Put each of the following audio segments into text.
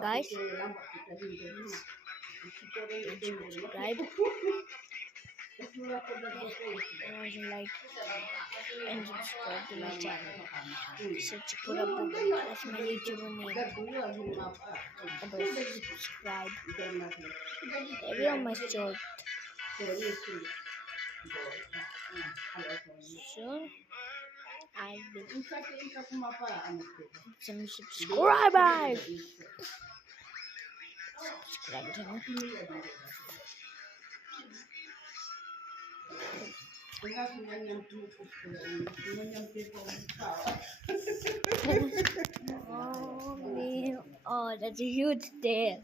guys. Subscribe and also like and subscribe to my channel. Search Purabu. That's my YouTube name. Subscribe. Everyone must short. So I will some subscribers. Subscribe to me. Oh, that's a huge tail.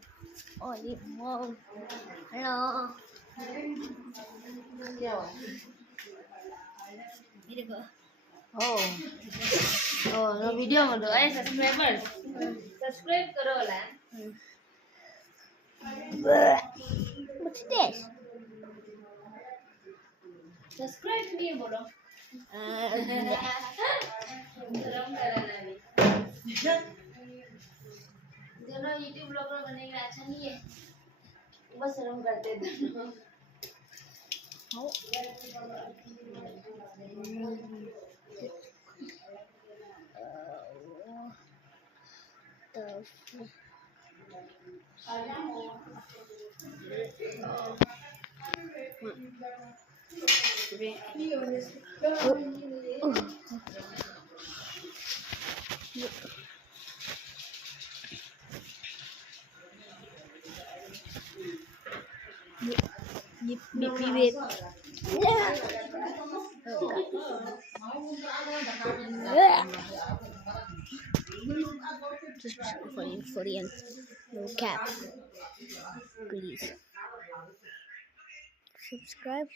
Holy moly. Hello. Oh, no video mo do. Ay, subscribers. Subscribe karo lah. What's this? Subscribe me bolo. Serem kara nabi. दोनों YouTube blogger बनेगा अच्छा नहीं है बस शर्म करते दोनों Beep. Just for the end. No cap. Please subscribe.